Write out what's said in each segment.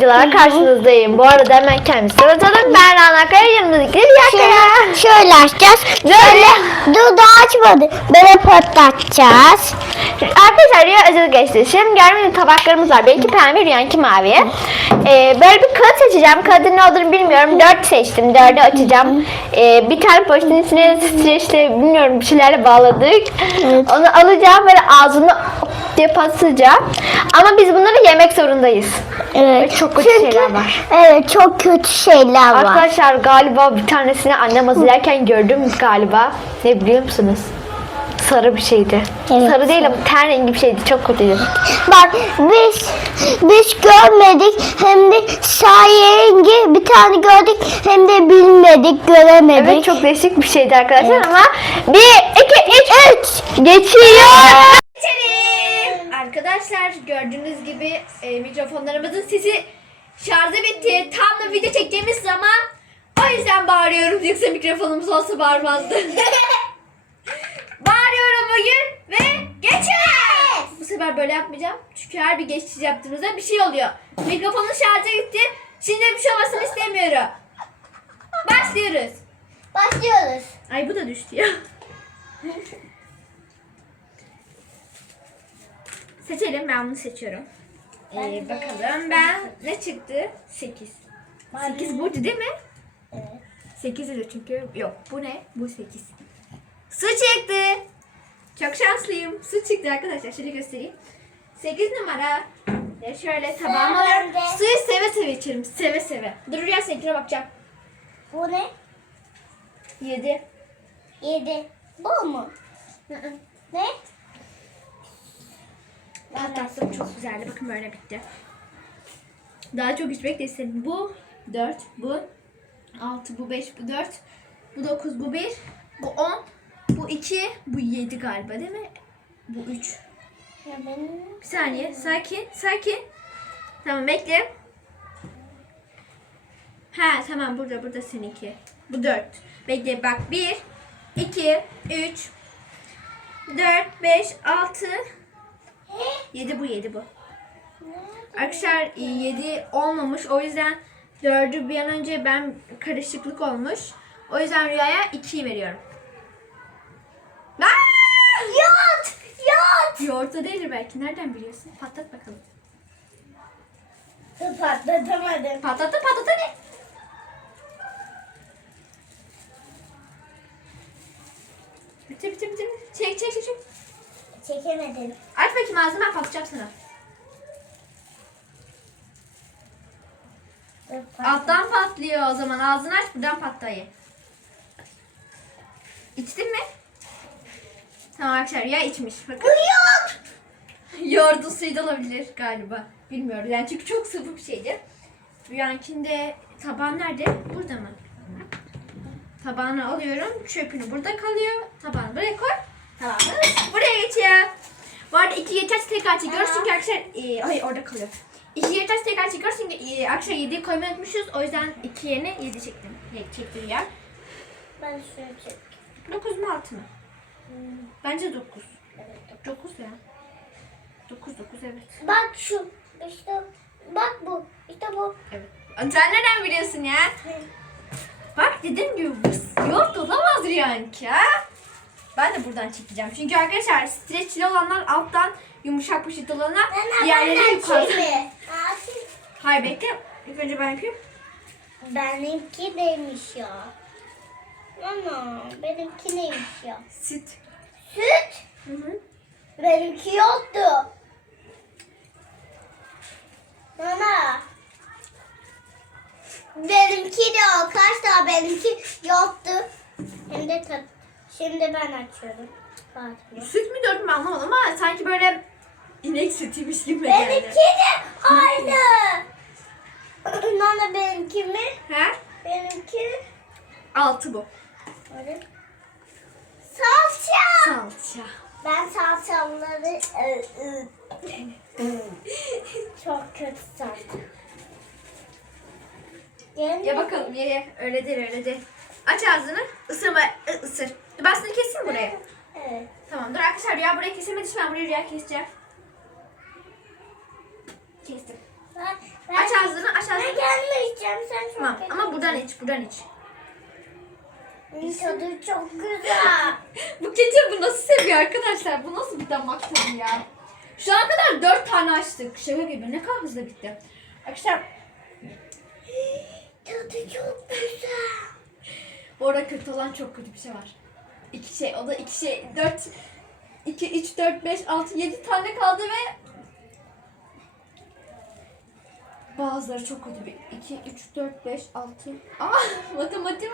videolara karşınızdayım. Bu arada hemen kendisi tanıtalım. Ben Rana Kaya, yanımdakileri Yakaya. Şöyle açacağız. Şöyle dur daha açmadı. Böyle patlatacağız. Arkadaşlar Rüya özel geçti. Şimdi görmediğim tabaklarımız var. Benimki pembe, Rüyanki mavi. Ee, böyle bir kağıt seçeceğim. Kağıdın ne olduğunu bilmiyorum. Dört seçtim. Dördü açacağım. Ee, bir tane poşetin içine streçle bilmiyorum bir şeylerle bağladık. Onu alacağım böyle ağzını diye patlatacağım. Ama biz bunları yemek zorundayız. Evet. Çok kötü şeyler var. Evet çok kötü şeyler var. Arkadaşlar galiba bir tanesini annem hazırlarken gördüm galiba. Ne biliyor musunuz? Sarı bir şeydi. Evet. Sarı değil ama ten rengi bir şeydi. Çok kötüydü. Bak biz biz görmedik hem de sayengi bir tane gördük hem de bilmedik göremedik. Evet çok değişik bir şeydi arkadaşlar ama bir, iki, üç, üç geçiyor. Arkadaşlar gördüğünüz gibi e, mikrofonlarımızın sesi şarjı bitti. Tam da video çektiğimiz zaman o yüzden bağırıyorum. Yoksa mikrofonumuz olsa bağırmazdı. Bağırıyorum bugün ve geçeceğiz. Bu sefer böyle yapmayacağım. Çünkü her bir geçiş yaptığımızda bir şey oluyor. Mikrofonun şarjı gitti. Şimdi bir şey olmasını istemiyorum. Başlıyoruz. Başlıyoruz. Ay bu da düştü ya. Seçelim. Ben bunu seçiyorum. Ee, bakalım ben ne çıktı? 8. 8 buydu değil mi? Evet. 8 dedi çünkü. Yok bu ne? Bu 8. Su çıktı. Çok şanslıyım. Su çıktı arkadaşlar. Şöyle göstereyim. 8 numara. Ve şöyle tabağıma alıyorum. Suyu seve seve içerim. Seve seve. Dur Rüya seninkine bakacağım. Bu ne? 7. Yedi. Bu mu? Ne? Patlattım çok güzeldi. Bakın böyle bitti. Daha çok içmek de istedim. Bu 4, bu 6, bu 5, bu 4, bu 9, bu 1, bu 10, bu 2, bu 7 galiba değil mi? Bu 3. Ya benim. Bir saniye. Sakin, sakin. Tamam bekle. Ha tamam burada burada seninki. Bu 4. Bekle bak 1, 2, 3, 4, 5, 6, 7 bu 7 bu. Arkadaşlar 7 olmamış. O yüzden 4'ü bir an önce ben karışıklık olmuş. O yüzden Rüya'ya 2'yi veriyorum. Aa! Yot! Yot! Yoğurtta değildir belki. Nereden biliyorsun? Patlat bakalım. Patlatamadım. Patlattı patlattı ne? Bitti bitti bitti. Çek çek çek. çek. Çekemedim. Aç bakayım ağzını ben patlatacağım sana. Alttan patlıyor o zaman. Ağzını aç buradan patlayı. İçtin mi? Tamam arkadaşlar ya içmiş. Bakın. Yok! Yoğurdu suyu da olabilir galiba. Bilmiyorum yani çünkü çok sıvı bir şeydi. Rüyankinde taban nerede? Burada mı? Tabağını alıyorum. Çöpünü burada kalıyor. Tabağını buraya koy. Tabağını buraya geçiyor. Bu arada iki yeter tekrar çekiyoruz çünkü arkadaşlar e, hayır orada kalıyor. İki yeter tekrar çekiyoruz çünkü e, arkadaşlar 7'yi koymayı unutmuşuz. O yüzden iki yerine 7 çektim. Ne çektim ya? Ben şöyle çek. 9 mu 6 mı? Hmm, Bence 9. Evet. 9 ya. 9 9 evet. Bak şu. İşte bak bu. İşte bu. Evet. Sen nereden biliyorsun ya? Bak dedim gibi yoğurt olamaz yani ki ha. Ben de buradan çekeceğim. Çünkü arkadaşlar streçli olanlar alttan yumuşak poşet olanlar diğerleri yukarıda. Hayır bekle. İlk önce ben yapayım. Benimki neymiş ya? Ama benimki neymiş ya? Süt. Süt. Hı hı. Benimki yoktu. Nana. Benimki de arkadaşlar benimki yoktu. Hem de tat. Şimdi ben açıyorum. Fatma. Süt mü dört mü anlamadım ama sanki böyle inek sütüymüş gibi Benimki geldi. de aynı. Nana benimki mi? He? Benimki. Altı bu. Öyle. Salça. Salça. Ben salçaları ı, ı. çok kötü salça. Gelin Ya bakalım ye ye. Öyle değil öyle değil. Aç ağzını. Isırma. ısır. Dur Ben sana keseyim buraya. Evet. Tamam dur arkadaşlar Rüya buraya kesemedi. Şimdi ben buraya Rüya keseceğim. Kestim. Ben, ben, Aç ağzını aşağısına. gelmeyeceğim sen çok Tamam ama buradan iç, buradan iç. Tadı çok güzel. Bu ketçapı nasıl seviyor arkadaşlar? Bu nasıl bir damak tadı ya? Şu ana kadar dört tane açtık. Şaka gibi. Ne kadar hızlı bitti. Arkadaşlar Tadı çok güzel. bu arada kötü olan çok kötü bir şey var. İki şey. O da iki şey. Dört. iki, üç, dört, beş, altı, yedi tane kaldı ve bazıları çok kötü. Bir, iki, üç, dört, beş, altı. Aa matematiğim.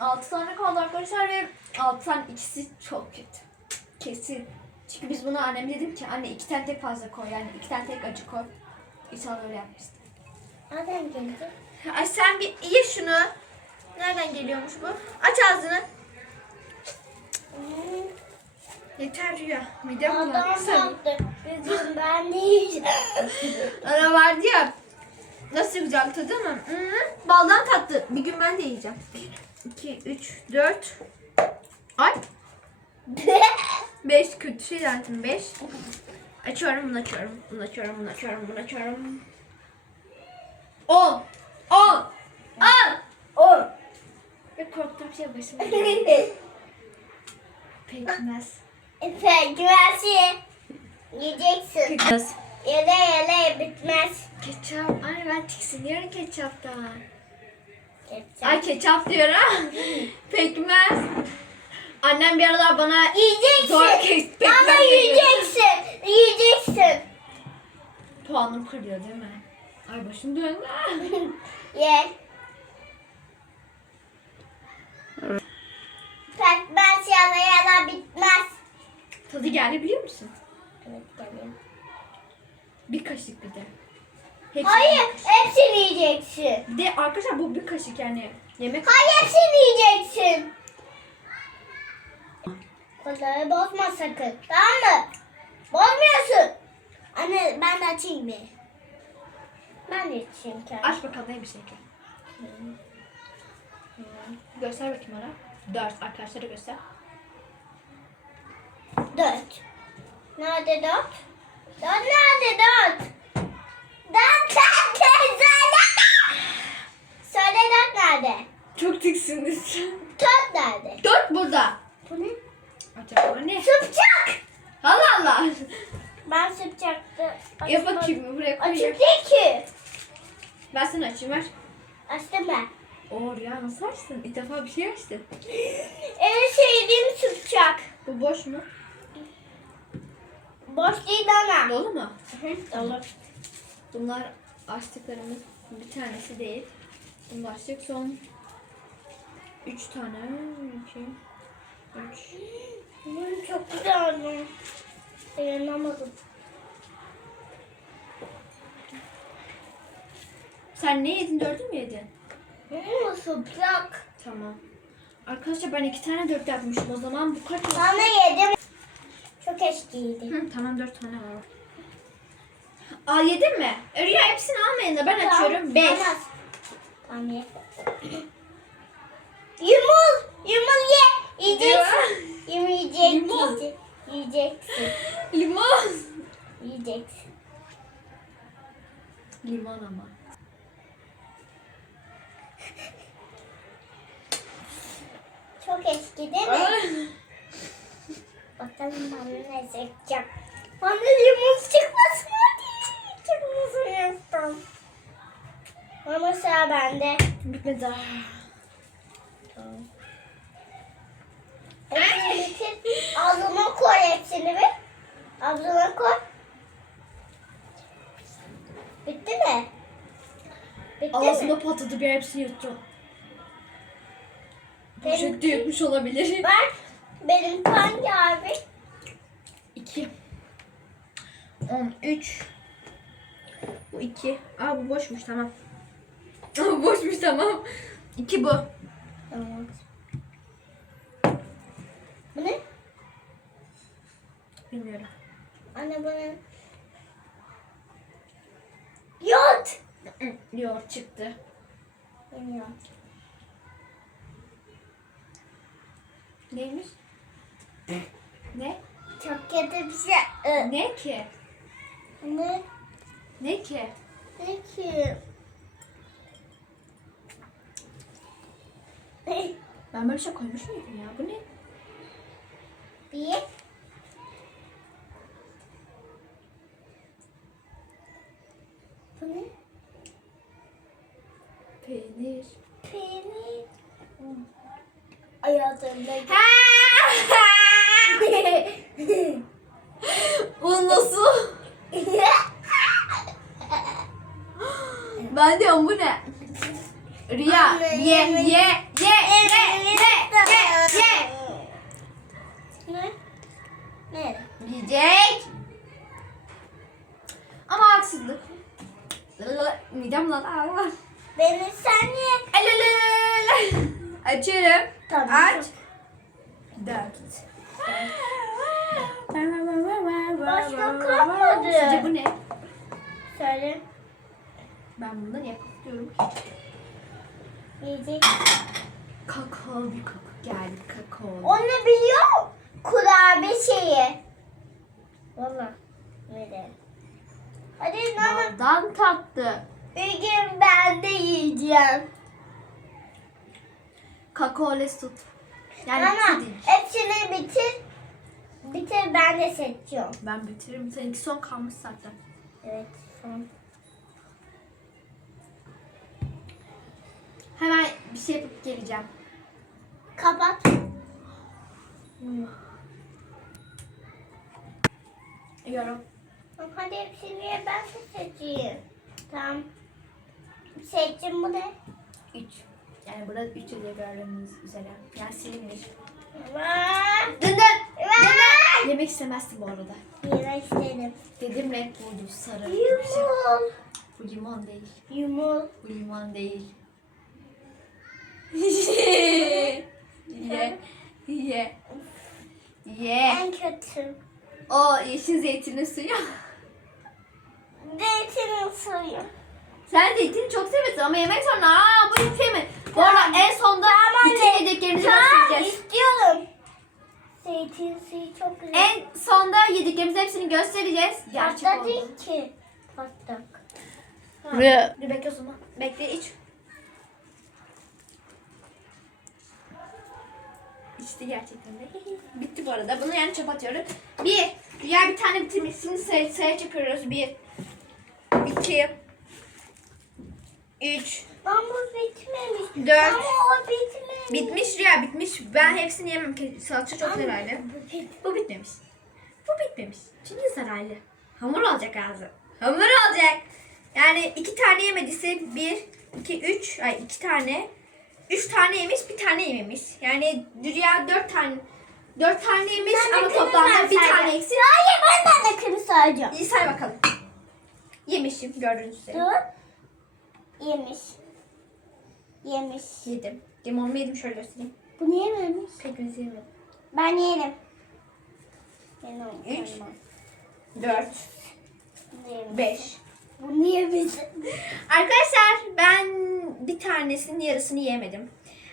Altı tane kaldı arkadaşlar ve altı tane ikisi çok kötü. Kesin. Çünkü biz bunu anneme dedim ki anne iki tane tek fazla koy yani iki tane tek acı koy. İnşallah öyle yapmıştı. Nereden geldi? Ay sen bir ye şunu. Nereden geliyormuş bu? Aç ağzını. Yeter Rüya. Midem Adam bulandı. Bugün ben de yiyeceğim. Ana vardı ya. Nasıl güzel tadı mı? Hı, baldan tatlı. Bir gün ben de yiyeceğim. 2, 3, 4. Ay. 5 kötü şey zaten 5. Açıyorum bunu açıyorum. Bunu açıyorum bunu açıyorum bunu açıyorum. 10. 10. 10. O. Ve korktuğum şey başıma geldi. Pekmez. Pekmezi yiyeceksin. Pekmez. Yele yele bitmez. Ketçap. Ay ben tiksiniyorum ketçaptan. Ketçap. Ay ketçap diyorum. Pekmez. Annem bir aralar bana Yiyeceksin. zor kes pekmez Ama yiyeceksin. Yiyeceksin. Puanım kırıyor değil mi? Ay başım döndü. Ye. Pekmez Tadı geldi biliyor musun? Evet geliyor. Bir kaşık bir de. Hepsi Hayır hepsini yiyeceksin. Bir de arkadaşlar bu bir kaşık yani yemek. Hayır hepsini yiyeceksin. Kolları bozma sakın. Tamam mı? Bozmuyorsun. Anne ben de açayım mı? Ben de açayım kendim. Aç bakalım neymiş şeker. Hmm. Göster bakayım bana. Dört. Arkadaşlara göster. Dört. Nerede dört? Dört nerede dört? Dört nerede? Söyle. Söyle dört nerede? Çok tiksiniz. Dört nerede? Dört burada. Bu ne? Acaba ne? Sıpacak. Allah Allah. Ben sıpacaktı. Yap bakayım buraya Açık koyayım. değil ki. Ben sana açayım ver. Açtım ben. Oo ya nasıl açtın? İlk defa bir şey açtın. En sevdiğim sıpacak. Bu boş mu? Boş değil dana. Dolu mu? Dolu. Bunlar açtıklarımız bir tanesi değil. Bunu açtık. Son üç tane. İki, üç. Hmm, çok güzel oldu. Dayanamadım. Sen ne yedin? Dördü mü yedin? Hmm, sıpacak. Tamam. Arkadaşlar ben iki tane dört yapmışım. O zaman bu kaç oldu? Sana yedim. Çok eskiydi. Hı, tamam dört tane var. Aa yedin mi? Rüya hepsini almayın da ben açıyorum. Beş. Olmaz. Tamam ye. Yumul. Yumul ye. Yiyeceksin. Yumul yiyeceksin. Yumul. Yiyeceksin. Limon. Yiyeceksin. Limon ama. Çok eski değil mi? Bakalım bana ne seçeceğim. Bana limon çıkmasın hadi. Çıkmasın yaptım. Ama sıra bende. Bitmedi daha. Tamam. Hepsini. Ağzıma koy hepsini bir. Ağzıma koy. Bitti mi? Bitti mi? Ağzıma patladı bir hepsini yuttum. Poşette yutmuş olabilir. Bak benim hangi abi? 2 13 Bu 2 Aa bu boşmuş tamam. Aa boşmuş tamam. 2 bu. Tamam. Bu ne? Bilmiyorum. Anne bu ne? Yoğurt. Yoğurt çıktı. Bilmiyorum. Neymiş? Ne? Çok kötü bir şey. Ee, Ne ki? Ne? Ne ki? Ne ki? Ben böyle bir şey koymuş muydum ya? Bu ne? Bir. Bu ne? Peynir. Peynir. Hayatımda Bu nasıl? Rüya. Anne, Ye ye ye ye ye ye ye. Ne? Ne? Yiyecek. Ama haksızlık. Midem lan. Beni sen ye. Açıyorum. Tamam. Aç. Dört. Başka kalmadı. Sizce bu ne? Söyle. Ben bundan yakıyorum. Yiyecek. Kakao bir koku geldi kakao. Onu biliyor. Kurabiye şeyi. Valla. Böyle. Hadi Nana. Baldan tattı. Bir gün ben de yiyeceğim. Kakaoles tut. Yani Nana puding. hepsini bitir. Bitir ben de seçiyorum. Ben bitiririm. Seninki son kalmış zaten. Evet. Tamam. Hemen bir şey yapıp geleceğim. Kapat. Yorum. Hadi hepsini ben seçeyim. Tamam. Seçtim bu ne? 3. Yani burada 3 diye gördüğünüz üzere. Yani silinmiş. Vaa! Dın dın. Vaa! Yemek istemezdim bu arada. Yemek istedim. Dedim renk buydu sarı. Yumul. Bu limon değil. Yumul. Bu limon değil. Ye. Ye. Ye. En kötü. O yeşil zeytinin suyu. Zeytinin suyu. Sen zeytini çok seviyorsun ama yemek sonra aa bu hiç sevmedim. Bu arada en sonda bütün yediklerimizi Tamam göstereceğiz. istiyorum. Zeytin suyu çok güzel. En sonda yediklerimizin hepsini göstereceğiz. Gerçek Patlak oldu. ki. Patlak. Buraya. Dur bekle o zaman. Bekle iç. İçti gerçekten de. Bitti bu arada. Bunu yani çöp atıyorum. Bir. Diğer bir tane bitirmişsiniz. Sayı, sayı yapıyoruz. Bir. İki. Üç. Ama bu bitmemiş. Dört. Ama o bitmemiş. Bitmiş Rüya bitmiş. Ben hepsini yemem. Ke- Salça çok zararlı. Bu bit- Bu bitmemiş. Bu bitmemiş. Çünkü zararlı. Hamur olacak ağzı. Hamur olacak. Yani iki tane yemediyse bir, iki, üç, ay iki tane. Üç tane yemiş, bir tane yememiş. Yani Rüya dört tane, dört tane yemiş Ben de ama kırmızı toplamda bir sayacağım. tane eksik. Hayır ben de kırmızı sayacağım. İyi say bakalım. Yemişim gördüğünüz üzere. Dur. Yemiş. Yemiş. Yedim. Limonumu yedim şöyle göstereyim. Bu niye yememiş? Pekmezi yemedim. Ben yerim. Ben onu Üç. Dört, Bunu yemiş. Bunu yemiş. Arkadaşlar ben bir tanesinin yarısını yemedim.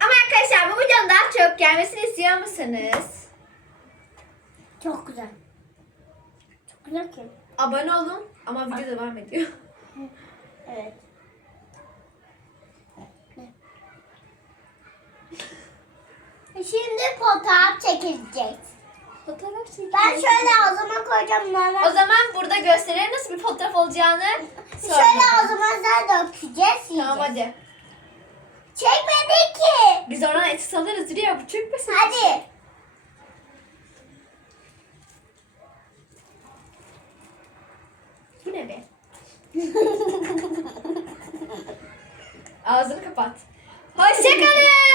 Ama arkadaşlar bu videonun daha çok gelmesini istiyor musunuz? Çok güzel. Çok güzel ki. Abone olun ama video devam ediyor. Evet. Şimdi fotoğraf çekilecek. Fotoğraf çekelim. Ben şöyle ağzıma koyacağım normal. O zaman burada gösterelim nasıl bir fotoğraf olacağını. Şöyle Sonra. ağzımıza dökeceğiz. Yiyeceğiz. Tamam hadi. Çekmedik ki. Biz oradan eti salırız Rüya bu çökmesin. Hadi. Bu ne be? Ağzını kapat. Hoşçakalın.